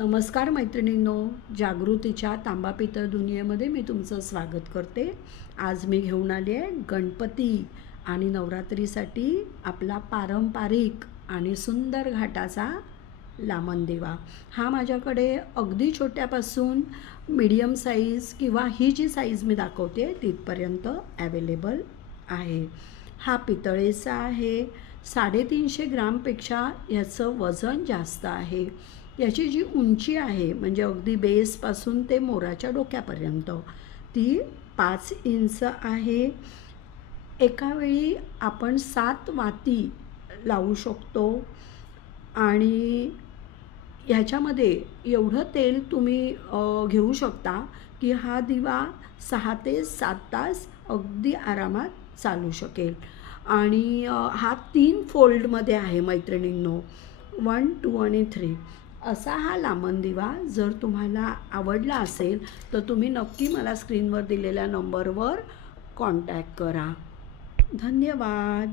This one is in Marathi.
नमस्कार मैत्रिणींनो, जागृतीच्या तांबा पितळ दुनियेमध्ये मी तुमचं स्वागत करते। आज मी घेऊन आली आहे गणपती आणि नवरात्रीसाठी आपला पारंपरिक आणि सुंदर घाटाचा लामण दिवा। हा माझ्याकडे अगदी छोट्यापासून मीडियम साईज किंवा ही जी साईज मी दाखवते तिथपर्यंत अवेलेबल आहे। हा पितळेचा आहे, 350 ग्रामपेक्षा याचं वजन जास्त आहे। याची जी उंची आहे म्हणजे अगदी बेसपासून ते मोराच्या डोक्यापर्यंत ती 5 इंच आहे। एका वेळी आपण 7 वाती लावू शकतो आणि ह्याच्यामध्ये एवढं तेल तुम्ही घेऊ शकता की हा दिवा 6 ते 7 तास अगदी आरामात चालू शकेल। आणि हा 3 फोल्डमध्ये आहे मैत्रिणींनो, 1, 2 आणि 3 असा हा लामण दिवा। जर तुम्हाला आवडला असेल तर तुम्ही नक्की मला स्क्रीनवर दिलेल्या नंबरवर कॉन्टॅक्ट करा। धन्यवाद।